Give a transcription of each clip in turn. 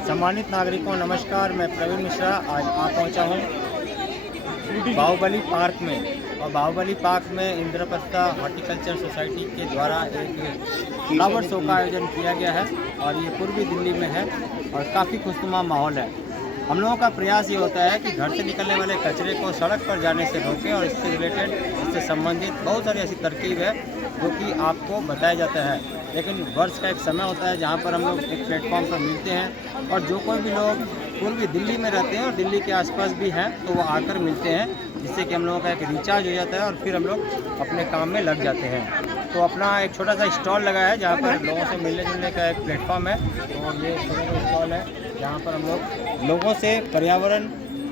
सम्मानित नागरिकों नमस्कार, मैं प्रवीण मिश्रा आज पहुंचा हूं बाहुबली पार्क में। और बाहुबली पार्क में इंद्रप्रस्था हॉर्टिकल्चर सोसाइटी के द्वारा एक फ्लावर शो का आयोजन किया गया है और ये पूर्वी दिल्ली में है और काफ़ी खुशनुमा माहौल है। हम लोगों का प्रयास ये होता है कि घर से निकलने वाले कचरे को सड़क पर जाने से रोकें और इससे रिलेटेड, इससे संबंधित बहुत सारी ऐसी तरकीब है जो कि आपको बताया जाता है। लेकिन वर्ष का एक समय होता है जहाँ पर हम लोग एक प्लेटफॉर्म पर मिलते हैं और जो कोई भी लोग पूर्वी दिल्ली में रहते हैं और दिल्ली के आसपास भी हैं तो वो आकर मिलते हैं, जिससे कि हम लोगों का एक रिचार्ज हो जाता है और फिर हम लोग अपने काम में लग जाते हैं। तो अपना एक छोटा सा स्टॉल लगा है जहाँ पर लोगों से मिलने जुलने का एक प्लेटफॉर्म है और ये छोटा सा स्टॉल है जहाँ पर हम लोगों से पर्यावरण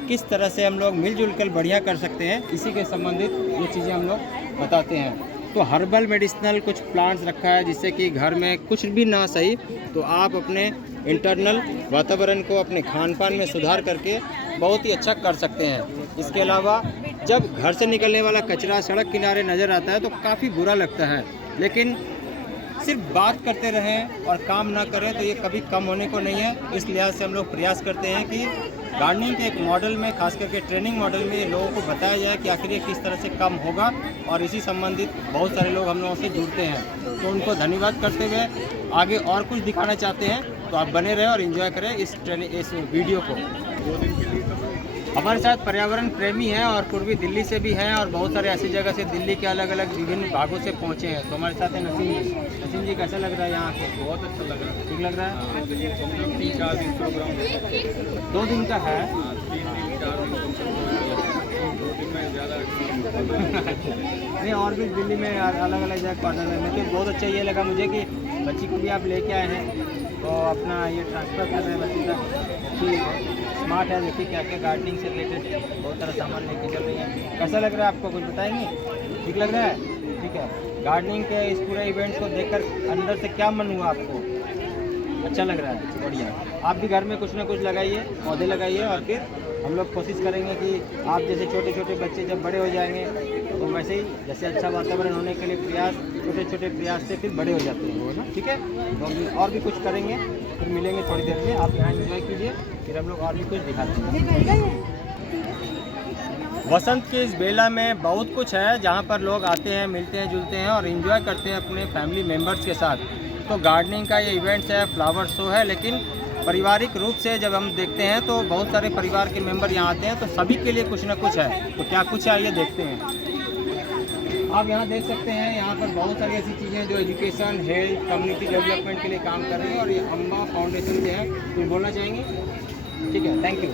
किस तरह से हम लोग मिलजुल कर बढ़िया कर सकते हैं, इसी के संबंधित ये चीज़ें हम लोग बताते हैं। तो हर्बल मेडिसिनल कुछ प्लांट्स रखा है जिससे कि घर में कुछ भी ना सही तो आप अपने इंटरनल वातावरण को अपने खान पान में सुधार करके बहुत ही अच्छा कर सकते हैं। इसके अलावा जब घर से निकलने वाला कचरा सड़क किनारे नज़र आता है तो काफ़ी बुरा लगता है, लेकिन सिर्फ बात करते रहें और काम ना करें तो ये कभी कम होने को नहीं है। इस लिहाज से हम लोग प्रयास करते हैं कि गार्डनिंग के एक मॉडल में, खास करके ट्रेनिंग मॉडल में, लोगों को बताया जाए कि आखिर ये किस तरह से कम होगा और इसी संबंधित बहुत सारे लोग हम लोगों से जुड़ते हैं। तो उनको धन्यवाद करते हुए आगे और कुछ दिखाना चाहते हैं तो आप बने रहें और एंजॉय करें इस वीडियो को। 2 दिन के लिए हमारे साथ पर्यावरण प्रेमी हैं और पूर्वी दिल्ली से भी हैं और बहुत सारे ऐसी जगह से दिल्ली के अलग अलग विभिन्न भागों से पहुंचे हैं। तो हमारे साथ है नसीम जी। नसीम जी, कैसा लग रहा है यहाँ के? बहुत अच्छा लग रहा है। ठीक लग रहा है? 3-4 दिन प्रोग्राम 2 दिन का है। 3-4 दिन 2 दिन में ज़्यादा नहीं, और भी दिल्ली में अलग अलग जगह कॉर्नर में, लेकिन बहुत अच्छा ये लगा मुझे कि बच्ची को भी आप लेके आए हैं तो अपना ये ट्रांसफ़र कर रहे हैं बच्ची का कि स्मार्ट है। देखिए क्या क्या गार्डनिंग से रिलेटेड बहुत सारा सामान लेके चल रही है। कैसा लग रहा है आपको, कुछ बताएंगे? ठीक लग रहा है? ठीक है। गार्डनिंग के इस पूरे इवेंट्स को देखकर अंदर से क्या मन हुआ आपको? अच्छा लग रहा है, बढ़िया। आप भी घर में कुछ ना कुछ लगाइए, पौधे लगाइए और फिर हम लोग कोशिश करेंगे कि आप जैसे छोटे छोटे बच्चे जब बड़े हो जाएंगे तो वैसे ही जैसे अच्छा वातावरण होने के लिए प्रयास, छोटे छोटे प्रयास से फिर बड़े हो जाते हैं वो ना। ठीक है, तो हम और भी कुछ करेंगे, फिर मिलेंगे थोड़ी देर में। आप यहाँ एंजॉय कीजिए, फिर हम लोग और भी कुछ दिखाते हैं। वसंत के इस बेला में बहुत कुछ है जहाँ पर लोग आते हैं, मिलते हैं, जुलते हैं और एंजॉय करते हैं अपने फैमिली मेम्बर्स के साथ। तो गार्डनिंग का ये इवेंट्स है, फ्लावर शो है, लेकिन पारिवारिक रूप से जब हम देखते हैं तो बहुत सारे परिवार के मेंबर यहाँ आते हैं तो सभी के लिए कुछ ना कुछ है। तो क्या कुछ है आइए देखते हैं। आप यहाँ देख सकते हैं, यहाँ पर बहुत सारी ऐसी चीज़ें जो एजुकेशन, हेल्थ, कम्युनिटी डेवलपमेंट के लिए काम कर रही हैं और ये अम्बा फाउंडेशन से है। कुछ बोलना चाहेंगे? ठीक है, थैंक यू।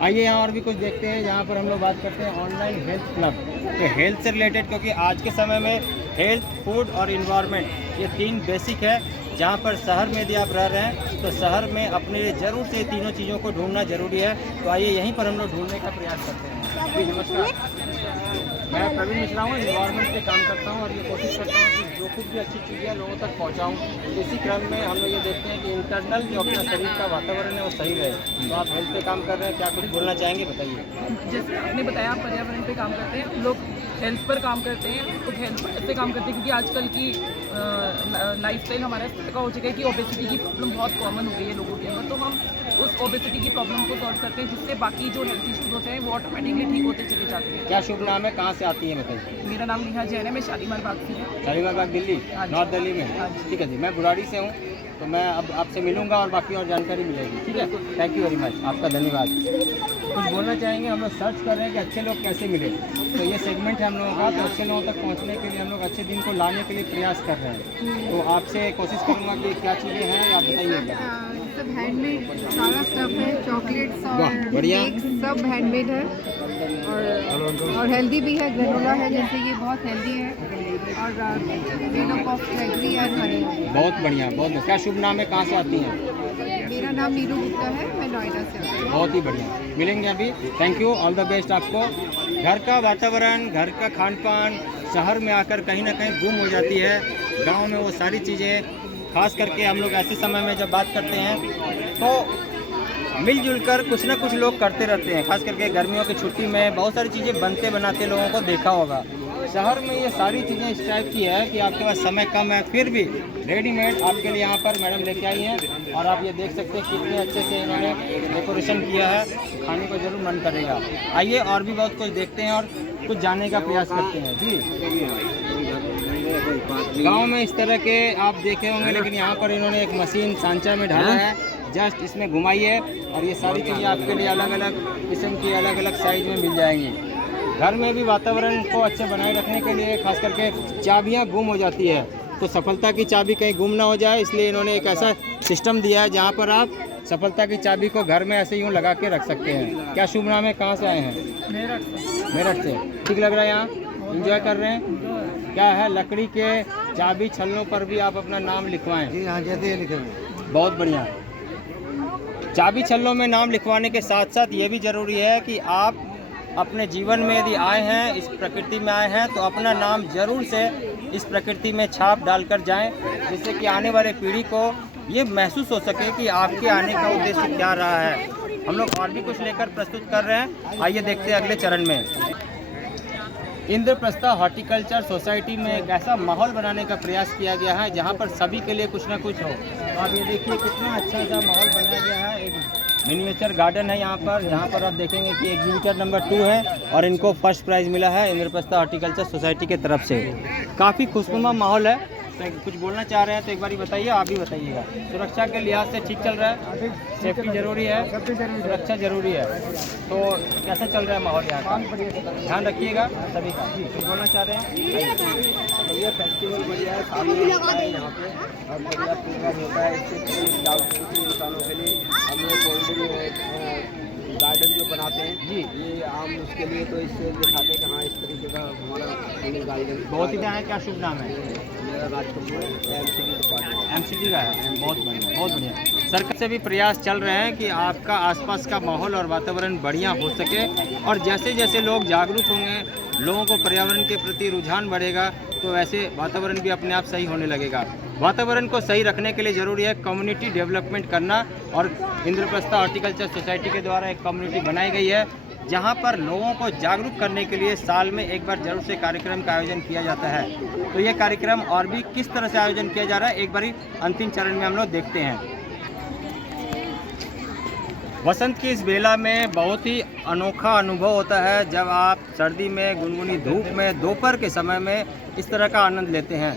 आइए यहाँ और भी कुछ देखते हैं जहाँ पर हम लोग बात करते हैं ऑनलाइन हेल्थ क्लब। तो हेल्थ से रिलेटेड, क्योंकि आज के समय में हेल्थ, फूड और इन्वायरमेंट ये 3 बेसिक है। जहाँ पर शहर में यदि आप रह रहे हैं तो शहर में अपने लिए ज़रूर से तीनों चीज़ों को ढूंढना ज़रूरी है। तो आइए यहीं पर हम लोग ढूंढने का प्रयास करते हैं। जी नमस्कार, मैं प्रवीण मिश्रा हूँ, इन्वायरमेंट पे काम करता हूँ और ये कोशिश करता हूँ कि जो कुछ भी अच्छी चीज़ें लोगों तक पहुँचाऊँ। इसी क्रम में हम लोग ये देखते हैं कि इंटरनल जो अपना शरीर का वातावरण है वो सही रहे। तो आप हेल्थ पे काम कर रहे हैं, क्या कुछ बोलना चाहेंगे, बताइए। जैसे आपने बताया आप पर्यावरण पे काम करते हैं, हम लोग हेल्थ पर काम करते हैं। तो हेल्थ पर कैसे काम करते हैं, क्योंकि आजकल की लाइफस्टाइल हमारा इस तरह का हो चुका है कि ओबेसिटी की प्रॉब्लम बहुत कॉमन हो गई है लोगों के अंदर। तो हम उस ओबेसिटी की प्रॉब्लम को सॉल्व करते हैं, जिससे बाकी जो हेल्थ इश्यूज होते हैं वो ऑटोमेटिकली ठीक होते चले जाते हैं। क्या शुभ नाम है, कहाँ से आती है बताइए? मेरा नाम नेहा जैन है, मैं शालीमार बाग से हूँ। शालीमार बाग दिल्ली, नॉर्थ दिल्ली में। ठीक है जी, मैं बुराड़ी से हूँ तो मैं अब आपसे मिलूंगा और बाकी और जानकारी मिलेगी। ठीक है, थैंक यू वेरी मच, आपका धन्यवाद। कुछ बोलना चाहेंगे? हम लोग सर्च कर रहे हैं कि अच्छे लोग कैसे मिले, तो ये सेगमेंट है हम लोगों का। तो अच्छे लोगों तक पहुंचने के लिए हम लोग अच्छे दिन को लाने के लिए प्रयास कर रहे हैं। तो आपसे कोशिश करूंगा कि क्या चीज़ें हैं आप बताइएगा। सब हैंडमेड सारा स्टफ है, चॉकलेट्स और बढ़िया, केक्स सब हैंडमेड है और हेल्दी भी है। ग्रेनोला है जैसे कि बहुत हेल्दी है और मेड ऑफ एग्री एंड हनी। बहुत बढ़िया, बहुत बढ़िया। क्या शुभ नाम है, कहाँ से आती हैं? मेरा नाम नीरू गुप्ता है, मैं नोएडा से हूँ। बहुत ही बढ़िया, मिलेंगे अभी। Thank you, all the best आपको। घर का वातावरण, घर का खान पान शहर में आकर कहीं ना कहीं गुम हो जाती है। गांव में वो सारी चीज़ें, खास करके हम लोग ऐसे समय में जब बात करते हैं तो मिलजुल कर कुछ ना कुछ लोग करते रहते हैं। खास करके गर्मियों की छुट्टी में बहुत सारी चीज़ें बनते बनाते लोगों को देखा होगा। शहर में ये सारी चीज़ें इस टाइप की है कि आपके पास समय कम है, फिर भी रेडीमेड आपके लिए यहाँ पर मैडम लेके आई हैं। और आप ये देख सकते हैं कितने अच्छे से इन्होंने डेकोरेशन किया है, खाने को जरूर मन करेगा। आइए और भी बहुत कुछ देखते हैं और कुछ जानने का प्रयास करते हैं। जी, गांव में इस तरह के आप देखे होंगे, लेकिन यहाँ पर इन्होंने एक मशीन सांचा में ढाला है, जस्ट इसमें घुमाइए और ये सारी चीज़ें आपके लिए अलग अलग किस्म की अलग अलग साइज में मिल जाएंगी। घर में भी वातावरण को अच्छे बनाए रखने के लिए खास करके चाबियाँ गुम हो जाती है, तो सफलता की चाबी कहीं गुम ना हो जाए, इसलिए इन्होंने एक ऐसा सिस्टम दिया है जहाँ पर आप सफलता की चाबी को घर में ऐसे यूँ लगा के रख सकते हैं। क्या शुभ नाम है, कहाँ से आए हैं? मेरठ से। ठीक लग रहा है, यहाँ एंजॉय कर रहे हैं? क्या है, लकड़ी के चाबी छल्लों पर भी आप अपना नाम लिखवाएं। जी हाँ, जैसे ये लिखे बहुत बढ़िया। चाबी छल्लों में नाम लिखवाने के साथ साथ ये भी ज़रूरी है कि आप अपने जीवन में यदि आए हैं, इस प्रकृति में आए हैं, तो अपना नाम जरूर से इस प्रकृति में छाप डालकर जाएं, जिससे कि आने वाले पीढ़ी को ये महसूस हो सके कि आपके आने का उद्देश्य क्या रहा है। हम लोग और भी कुछ लेकर प्रस्तुत कर रहे हैं, आइए देखते हैं अगले चरण में। इंद्रप्रस्थ हॉर्टिकल्चर सोसाइटी में एक ऐसा माहौल बनाने का प्रयास किया गया है जहाँ पर सभी के लिए कुछ ना कुछ हो। आप ये देखिए कितना अच्छा सा माहौल बनाया गया है। एक मिनिएचर गार्डन है यहाँ पर, जहाँ पर आप देखेंगे कि एग्जीबिटर नंबर 2 है और इनको फर्स्ट प्राइज़ मिला है इंद्रप्रस्थ हॉर्टिकल्चर सोसाइटी की तरफ से। काफ़ी खुशनुमा माहौल है। तो कुछ बोलना चाह रहे हैं तो एक बार बताइए, आप भी बताइएगा। सुरक्षा के लिहाज से ठीक चल रहा है? सेफ्टी जरूरी है, सुरक्षा जरूरी है। तो कैसा चल रहा है माहौल यहाँ का? ध्यान रखिएगा सभी का। जी, कुछ बोलना चाह रहे हैं? ये फेस्टिवल बढ़िया है, सामने होता है यहाँ पे और बढ़िया प्रोग्राम होता है। इससे जागरूक इंसानों के लिए हम लोग कोल्ड गार्डन जो बनाते हैं जी, ये आम उसके लिए तो इससे दिखाते हैं कि हाँ इस तरीके का हमारा गार्डन बहुत ही है। क्या शुभ नाम है? मेरा राजकपूर MCT का है। बहुत बढ़िया, बहुत बढ़िया। सरकार से भी प्रयास चल रहे हैं कि आपका आसपास का माहौल और वातावरण बढ़िया हो सके, और जैसे जैसे लोग जागरूक होंगे, लोगों को पर्यावरण के प्रति रुझान बढ़ेगा, तो वैसे वातावरण भी अपने आप सही होने लगेगा। वातावरण को सही रखने के लिए ज़रूरी है कम्युनिटी डेवलपमेंट करना, और इंद्रप्रस्थ हॉर्टिकल्चर सोसाइटी के द्वारा एक कम्युनिटी बनाई गई है जहां पर लोगों को जागरूक करने के लिए साल में एक बार जरूर से कार्यक्रम का आयोजन किया जाता है। तो ये कार्यक्रम और भी किस तरह से आयोजन किया जा रहा है, एक बार अंतिम चरण में हम लोग देखते हैं। वसंत की इस बेला में बहुत ही अनोखा अनुभव होता है जब आप सर्दी में गुनगुनी धूप में दोपहर के समय में इस तरह का आनंद लेते हैं।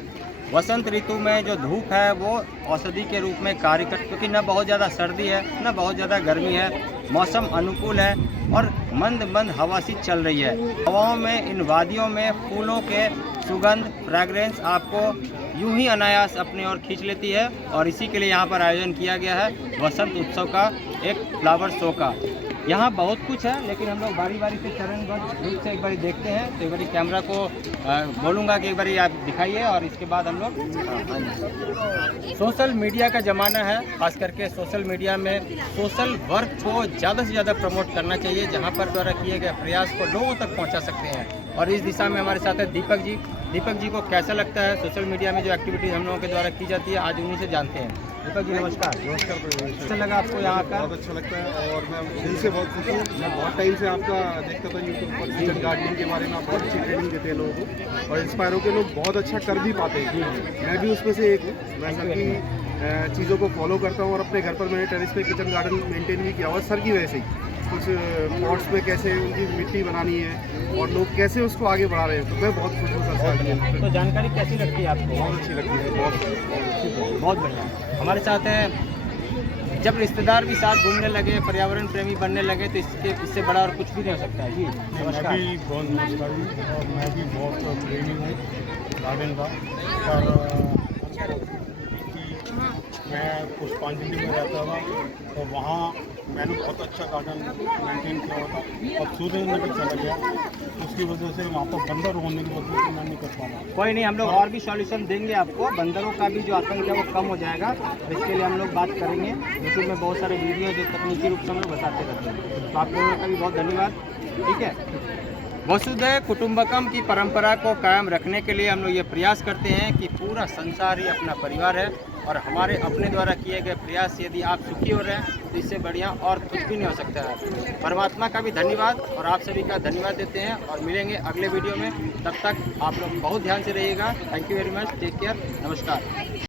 वसंत ऋतु में जो धूप है वो औषधि के रूप में कार्य कर, क्योंकि न बहुत ज़्यादा सर्दी है न बहुत ज़्यादा गर्मी है, मौसम अनुकूल है और मंद मंद हवा सी चल रही है। हवाओं में, इन वादियों में फूलों के सुगंध, फ्रैग्रेंस आपको यूं ही अनायास अपनी ओर खींच लेती है, और इसी के लिए यहाँ पर आयोजन किया गया है वसंत उत्सव का, एक फ्लावर शो का। यहाँ बहुत कुछ है, लेकिन हम लोग बारी बारी से चरणबद्ध रूप से एक बार देखते हैं। तो एक बार कैमरा को बोलूँगा कि एक बार आप दिखाइए, और इसके बाद हम लोग सोशल मीडिया का ज़माना है। खास करके सोशल मीडिया में सोशल वर्क को ज़्यादा से ज़्यादा प्रमोट करना चाहिए, जहाँ पर द्वारा किए गए प्रयास को लोगों तक पहुँचा सकते हैं। और इस दिशा में हमारे साथ है दीपक जी। दीपक जी को कैसा लगता है सोशल मीडिया में जो एक्टिविटीज़ हम लोगों के द्वारा की जाती है, आज उन्हीं से जानते हैं। दीपक जी नमस्कार। नमस्कार। अच्छा लगा आपको यहाँ का? बहुत अच्छा लगता है और मैं दिल से बहुत खुश हूँ। मैं बहुत टाइम से आपका देखता था यूट्यूब पर, किचन गार्डनिंग के बारे में आप बहुत अच्छी ट्रेनिंग देते हैं लोगों को, और इंस्पायर होकर लोग बहुत अच्छा कर भी पाते हैं। मैं भी उसमें से एक हूँ। मैं सर की चीज़ों को फॉलो करता हूँ, और अपने घर पर मैंने टेरेस पे किचन गार्डन मेंटेन भी किया हुआ सर की वजह से ही। कुछ पॉट्स में कैसे उनकी मिट्टी बनानी है और लोग कैसे उसको आगे बढ़ा रहे हैं, तो मैं बहुत खुश हूँ सर। तो जानकारी कैसी लगती है आपको? बहुत अच्छी लगती है, बहुत बढ़िया। हमारे साथ है, जब रिश्तेदार भी साथ घूमने लगे, पर्यावरण प्रेमी बनने लगे, तो इससे बड़ा और कुछ भी नहीं हो सकता है। जी नमस्कार। मैं भी बहुत नमस्कार हूँ, और मैं भी बहुत प्रेमी हूँ गार्डन का। पर मैं पुष्पांजलि में रहता था, तो वहाँ मैंने बहुत अच्छा गार्डन मेंटेन किया हुआ था, और सूर्य नगर चला गया, उसकी वजह से वहाँ पर बंदर होने की वजह से मैं नहीं कर पाया। कोई नहीं, हम लोग और भी सॉल्यूशन देंगे आपको। बंदरों का भी जो आतंक है वो कम हो जाएगा, तो इसके लिए हम लोग बात करेंगे। यूट्यूब में बहुत सारे वीडियो जो तकनीकी रूप से हम लोग बताते रहते हैं। तो आप लोगों का भी बहुत धन्यवाद। ठीक है, वसुधैव कुटुंबकम की परंपरा को कायम रखने के लिए हम लोग ये प्रयास करते हैं कि पूरा संसार ही अपना परिवार है, और हमारे अपने द्वारा किए गए प्रयास से यदि आप सुखी हो रहे हैं तो इससे बढ़िया और कुछ भी नहीं हो सकता है। परमात्मा का भी धन्यवाद और आप सभी का धन्यवाद देते हैं और मिलेंगे अगले वीडियो में। तब तक आप लोग बहुत ध्यान से रहिएगा। Thank you very much, take care, नमस्कार।